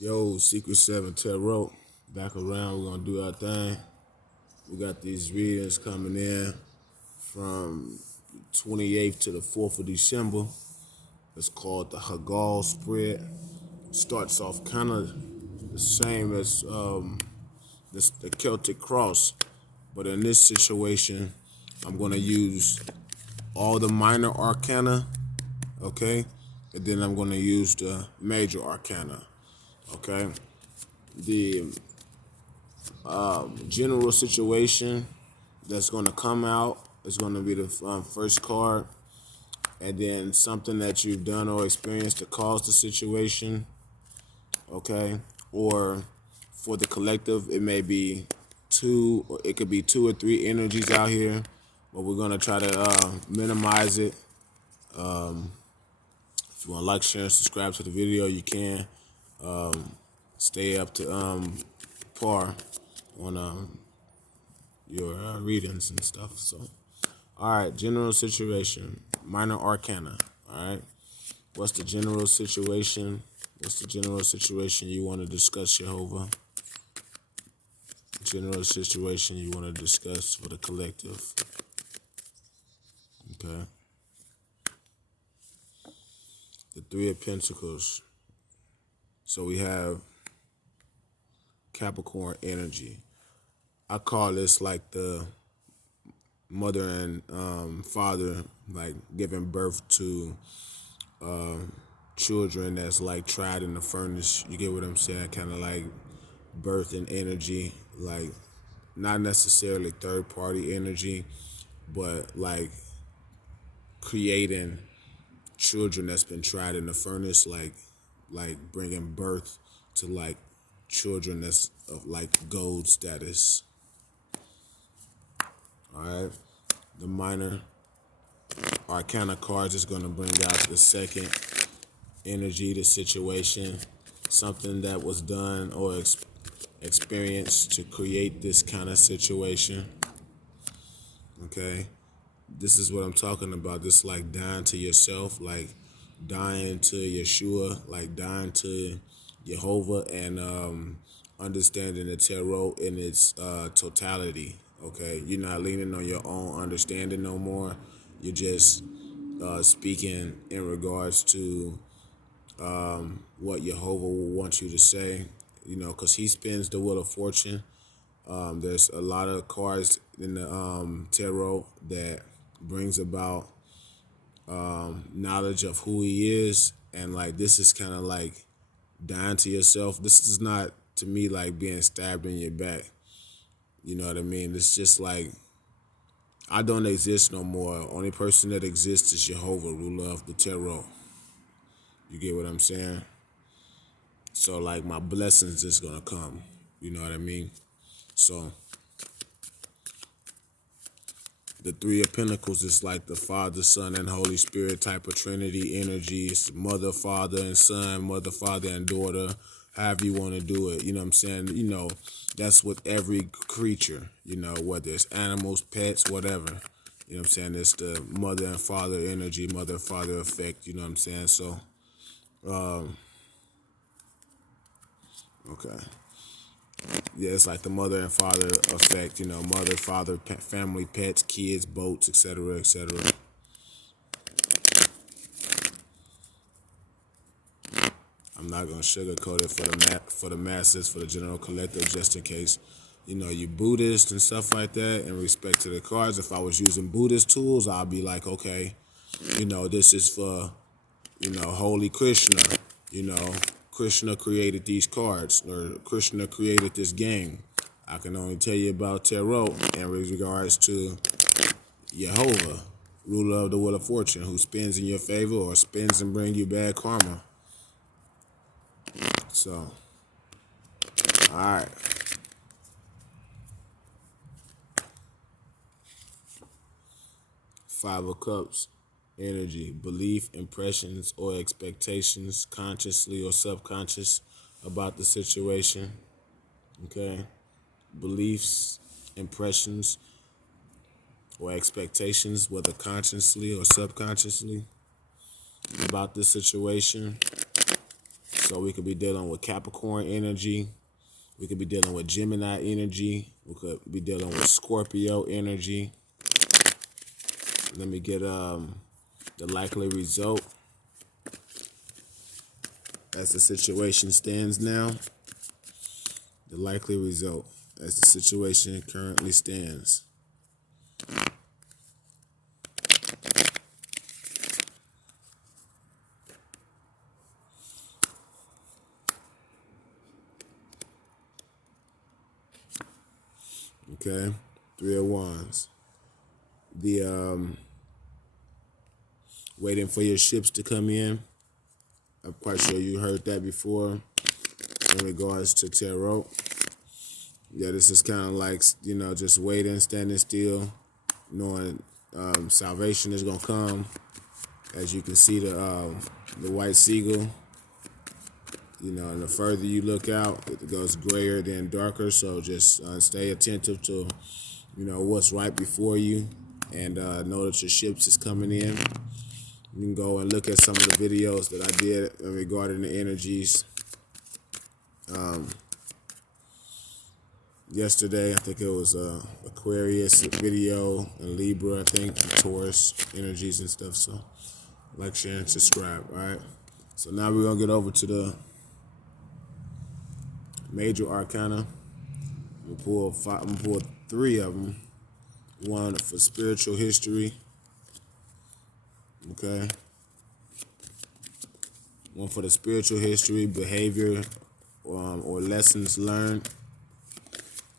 Yo, Secret 7 Tarot, back around. We're going to do our thing. We got these readings coming in from 28th to the 4th of December. It's called the Hagal spread. Starts off kind of the same as the Celtic cross, but in this situation, I'm going to use all the minor arcana, okay? And then I'm going to use the major arcana, okay? The general situation that's going to come out is going to be the first card, and then something that you've done or experienced to cause the situation, okay? Or for the collective, it may be two, or it could be two or three energies out here, but we're going to try to minimize it. If you want to like, share, and subscribe to the video, you can. Stay up to par on your readings and stuff. So, all right, general situation, minor arcana. All right, what's the general situation? What's the general situation you want to discuss, Jehovah? General situation you want to discuss for the collective. Okay. The Three of Pentacles. So we have Capricorn energy. I call this like the mother and father, like giving birth to children that's like tried in the furnace. You get what I'm saying? Kind of like birth and energy, like not necessarily third party energy, but like creating children that's been tried in the furnace, like bringing birth to like children that's of like gold status. All right, the minor arcana cards is going to bring out the second energy, the situation, something that was done or experienced to create this kind of situation. Okay, this is what I'm talking about. This like dying to yourself, like dying to Yeshua, like dying to Jehovah, and understanding the tarot in its totality. Okay, you're not leaning on your own understanding no more. You're just speaking in regards to what Jehovah will want you to say. You know, because he spins the wheel of fortune. There's a lot of cards in the tarot that brings about knowledge of who he is, and like this is kind of like dying to yourself. This is not to me like being stabbed in your back. You know what I mean? It's just like I don't exist no more. Only person that exists is Jehovah, ruler of the tarot. You get what I'm saying? So like my blessings is gonna come. You know what I mean? So the Three of Pentacles is like the Father, Son, and Holy Spirit type of Trinity energy. It's mother, father, and son, mother, father, and daughter, however you want to do it. You know what I'm saying? You know, that's with every creature, you know, whether it's animals, pets, whatever. You know what I'm saying? It's the mother and father energy, mother, father effect, you know what I'm saying? So, okay. Yeah, it's like the mother and father effect, you know, mother, father, family, pets, kids, boats, etc., etc. I'm not gonna sugarcoat it for the masses, for the general collective, just in case, you know, you Buddhist and stuff like that. In respect to the cards, if I was using Buddhist tools, I'd be like, okay, you know, this is for, you know, Holy Krishna. You know, Krishna created these cards, or Krishna created this game. I can only tell you about tarot in regards to Jehovah, ruler of the wheel of fortune, who spins in your favor or spins and bring you bad karma. So, all right. Five of Cups, energy, belief, impressions, or expectations, consciously or subconscious, about the situation. Okay? Beliefs, impressions, or expectations, whether consciously or subconsciously, about the situation. So we could be dealing with Capricorn energy. We could be dealing with Gemini energy. We could be dealing with Scorpio energy. Let me get the likely result as the situation stands now. The likely result as the situation currently stands. Okay, Three of Wands. The waiting for your ships to come in. I'm quite sure you heard that before in regards to tarot. Yeah, this is kind of like, just waiting, standing still, knowing salvation is going to come. As you can see, the white seagull, and the further you look out, it goes grayer than darker. So just stay attentive to, what's right before you, and know that your ships is coming in. You can go and look at some of the videos that I did regarding the energies. Yesterday, I think it was Aquarius video, and Libra, I think, and Taurus energies and stuff. So, like, share, and subscribe, all right? So now we're going to get over to the major arcana. I'm going to pull three of them. One for spiritual history, okay? One for the spiritual history, behavior, or lessons learned.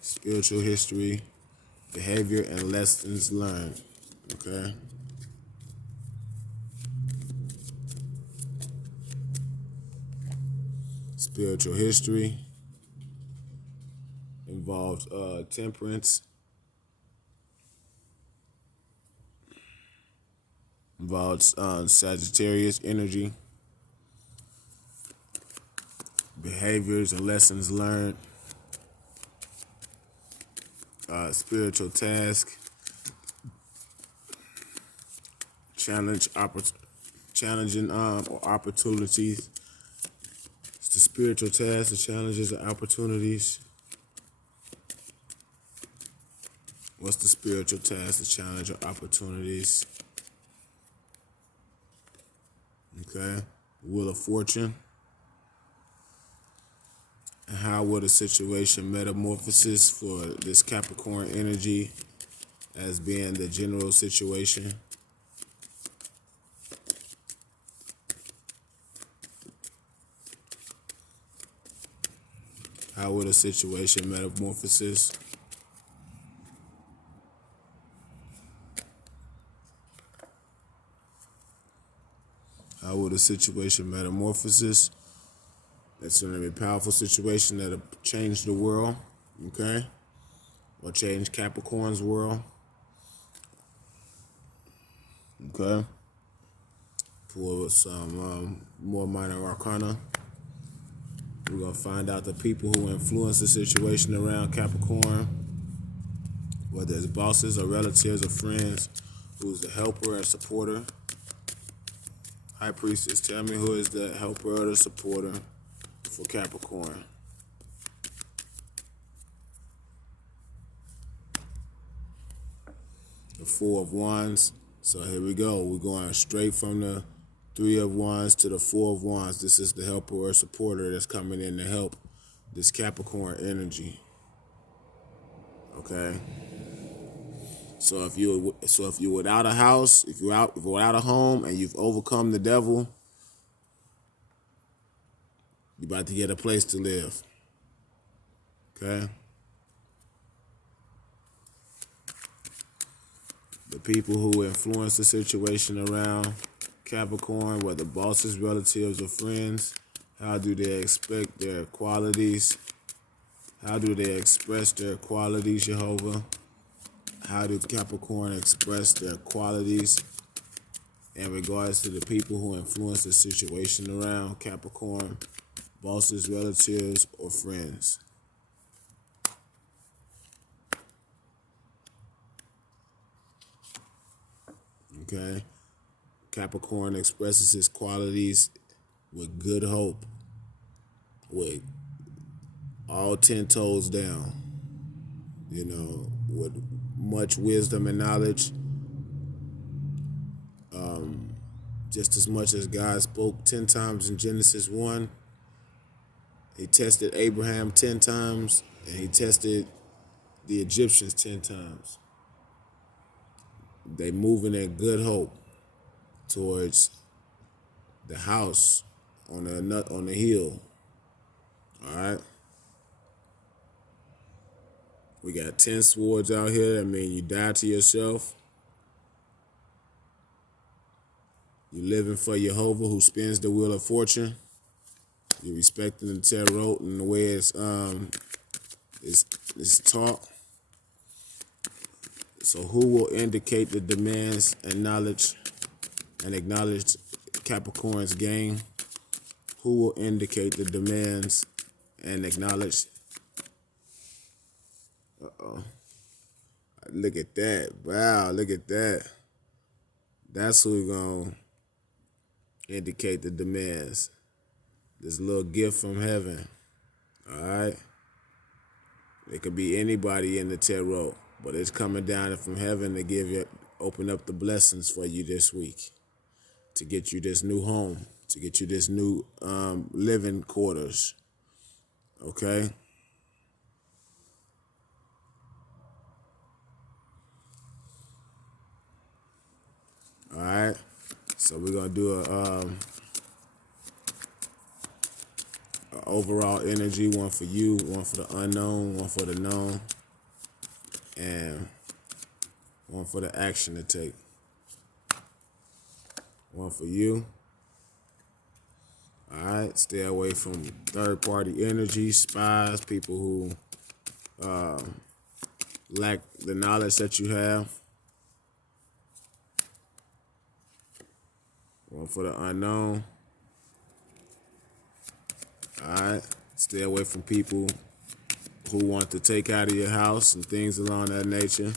Spiritual history, behavior, and lessons learned, okay? Spiritual history involves temperance, involves Sagittarius energy, behaviors and lessons learned, spiritual task, challenging or opportunities. It's the spiritual task, the challenges and opportunities. What's the spiritual task, the challenge or opportunities? Okay, Wheel of Fortune. And how will the situation metamorphosis for this Capricorn energy as being the general situation? How will the situation metamorphosis? How will the situation metamorphosis? That's going to be a powerful situation that'll change the world, okay? Or change Capricorn's world, okay? Pull some more minor arcana. We're going to find out the people who influence the situation around Capricorn, whether it's bosses or relatives or friends, who's the helper and supporter. High Priestess, tell me who is the helper or the supporter for Capricorn. The Four of Wands. So here we go. We're going straight from the Three of Wands to the Four of Wands. This is the helper or supporter that's coming in to help this Capricorn energy. Okay. So if you're without a house, if you're without a home, and you've overcome the devil, you're about to get a place to live. Okay. The people who influence the situation around Capricorn, whether bosses, relatives, or friends, how do they expect their qualities? How do they express their qualities, Jehovah? How do Capricorn express their qualities in regards to the people who influence the situation around Capricorn, bosses, relatives, or friends? Okay. Capricorn expresses his qualities with good hope. with all 10 toes down, with much wisdom and knowledge, just as much as God spoke 10 times in Genesis 1. He tested Abraham 10 times, and he tested the Egyptians 10 times. They moving in good hope towards the house on the hill. All right. We got 10 swords out here. That means you die to yourself. You living for Jehovah, who spins the wheel of fortune. You respecting the tarot and the way it's taught. So who will indicate the demands and knowledge and acknowledge Capricorn's game? Who will indicate the demands and acknowledge? Look at that. Wow, look at that. That's who's going to indicate the demands. This little gift from heaven. All right? It could be anybody in the tarot, but it's coming down from heaven to open up the blessings for you this week, to get you this new home, to get you this new living quarters. Okay? All right? So we're going to do a overall energy, one for you, one for the unknown, one for the known, and one for the action to take. One for you. All right, stay away from third-party energy, spies, people who lack the knowledge that you have. One for the unknown. All right, stay away from people who want to take out of your house and things along that nature.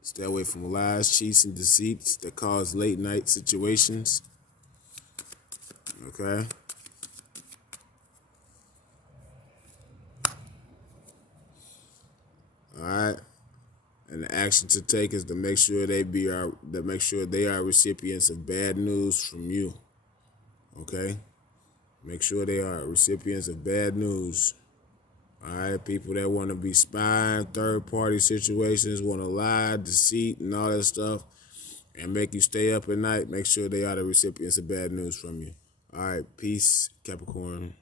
Stay away from lies, cheats, and deceits that cause late night situations. Okay? All right? And the action to take is to make sure they are recipients of bad news from you. Okay? Make sure they are recipients of bad news. All right, people that want to be spying, third-party situations, want to lie, deceit, and all that stuff, and make you stay up at night, make sure they are the recipients of bad news from you. All right, peace, Capricorn.